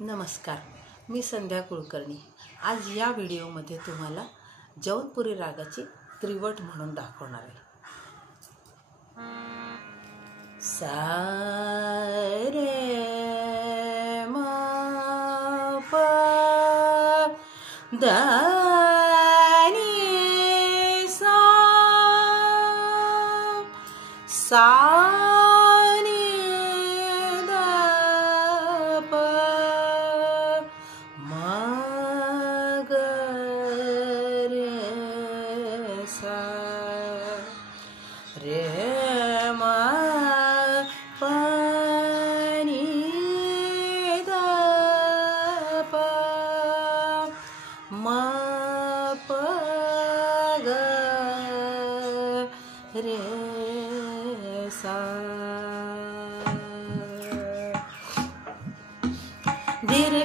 नमस्कार, मी संध्या कुलकर्णी। आज या व्हिडिओमध्ये तुम्हाला जौनपुरी रागाची त्रिवट म्हणून दाखवणार आहे। सा रे म प द नी सा सा रे म प नी द प म प ग रे सा। धीरे